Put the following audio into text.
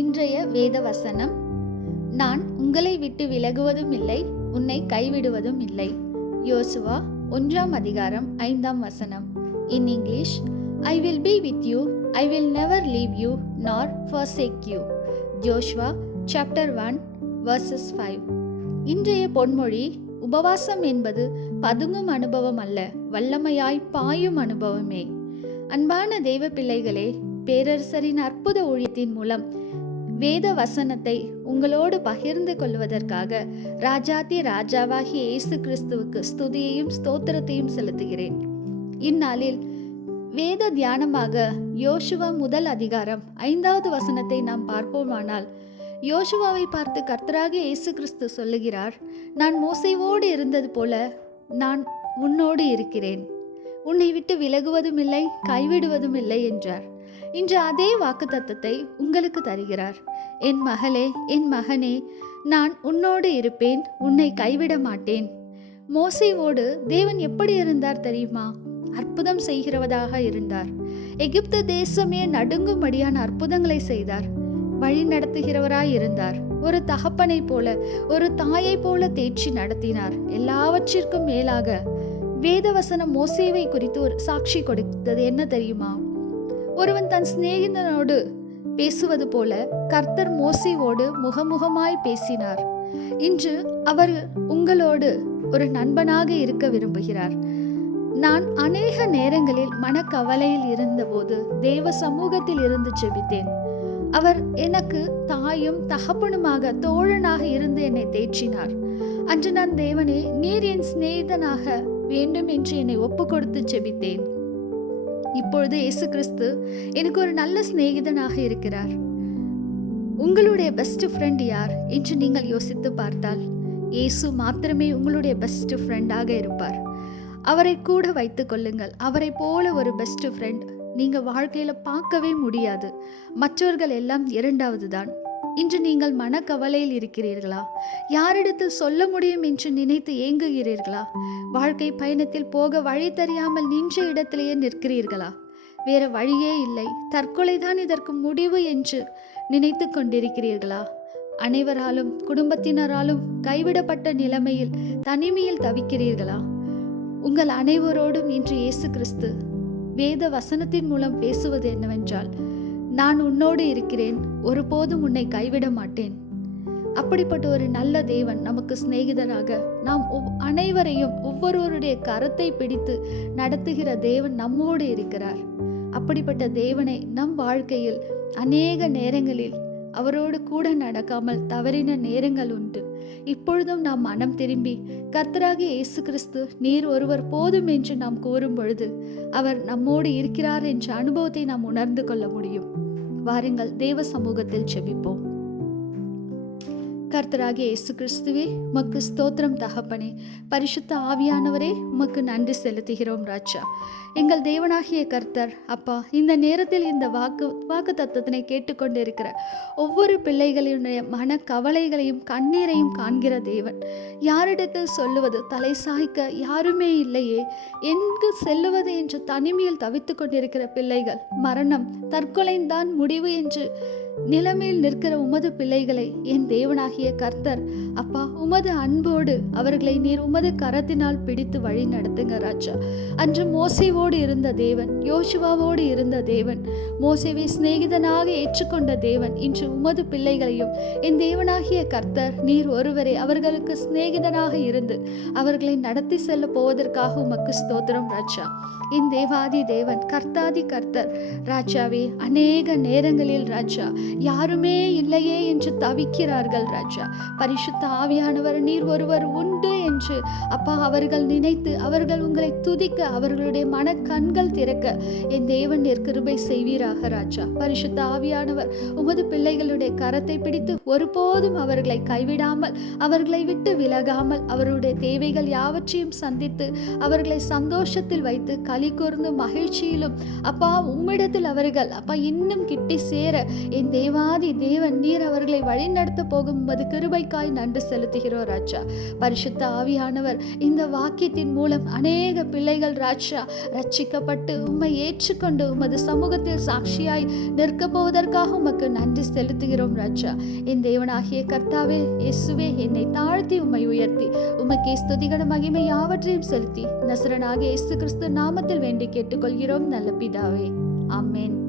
இன்றைய வேத வசனம், நான் உங்களை விட்டு விலகுவதும் இல்லை, உன்னை கைவிடுவதும் இல்லை. யோசுவா 1 அதிகாரம் 5 வசனம். In English, I will be with you, I will never leave you nor forsake you. Joshua chapter 1 verses 5. இன்றைய பொன்மொழி, உபவாசம் என்பது பதுங்கும் அனுபவம் அல்ல, வல்லமையாய் பாயும் அனுபவமே. அன்பான தெய்வ பிள்ளைகளே, பேரரசரின் அற்புத ஊழியத்தின் மூலம் வேத வசனத்தை உங்களோடு பகிர்ந்து கொள்வதற்காக ராஜாதி ராஜாவாகிய இயேசு கிறிஸ்துவுக்கு ஸ்துதியையும் ஸ்தோத்திரத்தையும் செலுத்துகிறேன். இந்நாளில் வேத தியானமாக யோசுவா 1 அதிகாரம் 5 வசனத்தை நாம் பார்ப்போமானால், யோசுவாவை பார்த்து கர்த்தராகிய இயேசு கிறிஸ்து சொல்லுகிறார், நான் மோசேயோடு இருந்தது போல நான் உன்னோடு இருக்கிறேன், உன்னை விட்டு விலகுவதும் இல்லை, கைவிடுவதும் இல்லை என்றார். இன்று அதே வாக்குத்தத்தத்தை உங்களுக்கு தருகிறார். என் மகளே, என் மகனே, நான் உன்னோடு இருப்பேன், உன்னை கைவிட மாட்டேன். மோசேவோடு தேவன் எப்படி இருந்தார் தெரியுமா? அற்புதம் செய்கிறவதாக இருந்தார். எகிப்து தேசமே நடுங்கும்படியான அற்புதங்களை செய்தார். வழி நடத்துகிறவராய் இருந்தார். ஒரு தகப்பனை போல, ஒரு தாயை போல தேற்றி நடத்தினார். எல்லாவற்றிற்கும் மேலாக வேதவசனம் மோசேவை குறித்து ஒரு சாட்சி கொடுத்தது என்ன தெரியுமா? ஒருவன் தன் சிநேகிதனோடு பேசுவது போல கர்த்தர் மோசேவோடு முகமுகமாய் பேசினார். இன்று அவர் உங்களோடு ஒரு நண்பனாக இருக்க விரும்புகிறார். நான் அநேக நேரங்களில் மனக்கவலையில் இருந்தபோது தேவ சமூகத்தில் இருந்து ஜெபித்தேன். அவர் எனக்கு தாயும் தகப்பனுமாக, தோழனாக இருந்து என்னை தேற்றினார். அன்று நான், தேவனே, நீர் என் சிநேகிதனாக வேண்டும் என்று என்னை ஒப்பு கொடுத்து ஜெபித்தேன். இப்பொழுது இயேசு கிறிஸ்து எனக்கு ஒரு நல்ல சிநேகிதனாக இருக்கிறார். உங்களுடைய பெஸ்ட் ஃப்ரெண்ட் யார் என்று நீங்கள் யோசித்து பார்த்தால், இயேசு மாத்திரமே உங்களுடைய பெஸ்ட் ஃப்ரெண்டாக இருப்பார். அவரை கூட வைத்துக் கொள்ளுங்கள். அவரை போல ஒரு பெஸ்ட் ஃப்ரெண்ட் நீங்க வாழ்க்கையில பார்க்கவே முடியாது. மற்றவர்கள் எல்லாம் இரண்டாவது தான். இன்று நீங்கள் மனக்கவலையில் இருக்கிறீர்களா? யாரிடத்தில் சொல்ல முடியும் என்று நினைத்து ஏங்குகிறீர்களா? வாழ்க்கை பயணத்தில் போக வழி தெரியாமல் நின்ற இடத்திலேயே நிற்கிறீர்களா? வேற வழியே இல்லை, தற்கொலைதான் இதற்கு முடிவு என்று நினைத்து கொண்டிருக்கிறீர்களா? அனைவராலும், குடும்பத்தினராலும் கைவிடப்பட்ட நிலைமையில் தனிமையில் தவிக்கிறீர்களா? உங்கள் அனைவரோடும் இன்று இயேசு கிறிஸ்து வேத வசனத்தின் மூலம் பேசுவது என்னவென்றால், நான் உன்னோடு இருக்கிறேன், ஒருபோதும் உன்னை கைவிட மாட்டேன். அப்படிப்பட்ட ஒரு நல்ல தேவன் நமக்கு சிநேகிதராக, நாம் அனைவரையும் ஒவ்வொருவருடைய கரத்தை பிடித்து நடத்துகிற தேவன் நம்மோடு இருக்கிறார். அப்படிப்பட்ட தேவனை நம் வாழ்க்கையில் அநேக நேரங்களில் அவரோடு கூட நடக்காமல் தவறின நேரங்கள் உண்டு. இப்பொழுதும் நாம் மனம் திரும்பி கர்த்தராகிய இயேசு கிறிஸ்து நீர் ஒருவர் போதும் என்று நாம் கூறும் பொழுது அவர் நம்மோடு இருக்கிறார் என்ற அனுபவத்தை நாம் உணர்ந்து கொள்ள முடியும். வாருங்கள், தேவ சமூகத்தில் ஜெபிப்போம். கர்த்தராகிய இயேசு கிறிஸ்துவே, உமக்கு ஸ்தோத்திரம் தகப்பனே. பரிசுத்த ஆவியானவரே, உமக்கு நன்றி செலுத்துகிறோம் ராஜா. எங்கள் தேவனாகிய கர்த்தர் அப்பா, இந்த நேரத்தில் இந்த வாக்கு தத்தத்தினை கேட்டுக்கொண்டிருக்கிற ஒவ்வொரு பிள்ளைகளுடைய மன கவலைகளையும் கண்ணீரையும் காண்கிற தேவன். யாரிடத்தில் சொல்லுவது, தலை சாய்க்க யாருமே இல்லையே, எங்கு செல்லுவது என்று தனிமையில் தவித்து கொண்டிருக்கிற பிள்ளைகள், மரணம், தற்கொலைதான் முடிவு என்று நிலைமையில் நிற்கிற உமது பிள்ளைகளை என் தேவனாகிய கர்த்தர் அப்பா, உமது அன்போடு அவர்களை நீர் உமது கரத்தினால் பிடித்து வழி நடத்துங்க ராஜா. அன்று மோசேவோடு இருந்த தேவன், யோசுவாவோடு இருந்த தேவன், மோசேவை சிநேகிதனாக ஏற்றுக்கொண்ட தேவன், இன்று உமது பிள்ளைகளையும் என் தேவனாகிய கர்த்தர் நீர் ஒருவரே அவர்களுக்கு சிநேகிதனாக இருந்து அவர்களை நடத்தி செல்ல போவதற்காக உமக்கு ஸ்தோத்திரம் ராஜா. என் தேவாதி தேவன், கர்த்தாதி கர்த்தர் ராஜாவே, அநேக நேரங்களில் ராஜா யாருமே இல்லையே என்று தவிக்கிறார்கள் ராஜா. பரிசுத்த ஆவியானவர் நீர் ஒருவர் உண்டு என்று அப்பா அவர்கள் நினைத்து அவர்கள் உங்களை துதிக்க, அவர்களுடைய மன கண்கள் திறக்க என் தேவன் நீர் கிருபை செய்வீராக ராஜா. பரிசுத்த ஆவியானவர் உமது பிள்ளைகளுடைய கரத்தை பிடித்து ஒருபோதும் அவர்களை கைவிடாமல், அவர்களை விட்டு விலகாமல், அவருடைய தேவைகள் யாவற்றையும் சந்தித்து அவர்களை சந்தோஷத்தில் வைத்து களி கூர்ந்து மகிழ்ச்சியிலும் அப்பா உம்மிடத்தில் அவர்கள் அப்பா இன்னும் கிட்டி சேர என் தேவாதி தேவன் நீர் அவர்களை வழிநடத்த போகும் உமது கிருபைக்காய் நன்றி செலுத்துகிறோம் ராஜா. பரிசுத்த ஆவியானவர் இந்த வாக்கியத்தின் மூலம் அநேக பிள்ளைகள் ராஜா ரட்சிக்கப்பட்டு உம்மை ஏற்றுக்கொண்டு உமது சமூகத்தில் சாட்சியாய் நிற்க போவதற்காக உமக்கு நன்றி செலுத்துகிறோம் ராஜா. என் தேவனாகிய கர்த்தாவே இயேசுவே, என்னை தாழ்த்தி உம்மை உயர்த்தி உமக்கே ஸ்துதிகன மகிமை யாவற்றையும் செலுத்தி நசரனாகிய இயேசு கிறிஸ்து நாமத்தில் வேண்டி கேட்டுக்கொள்கிறோம் நல்ல பிதாவே. ஆமென்.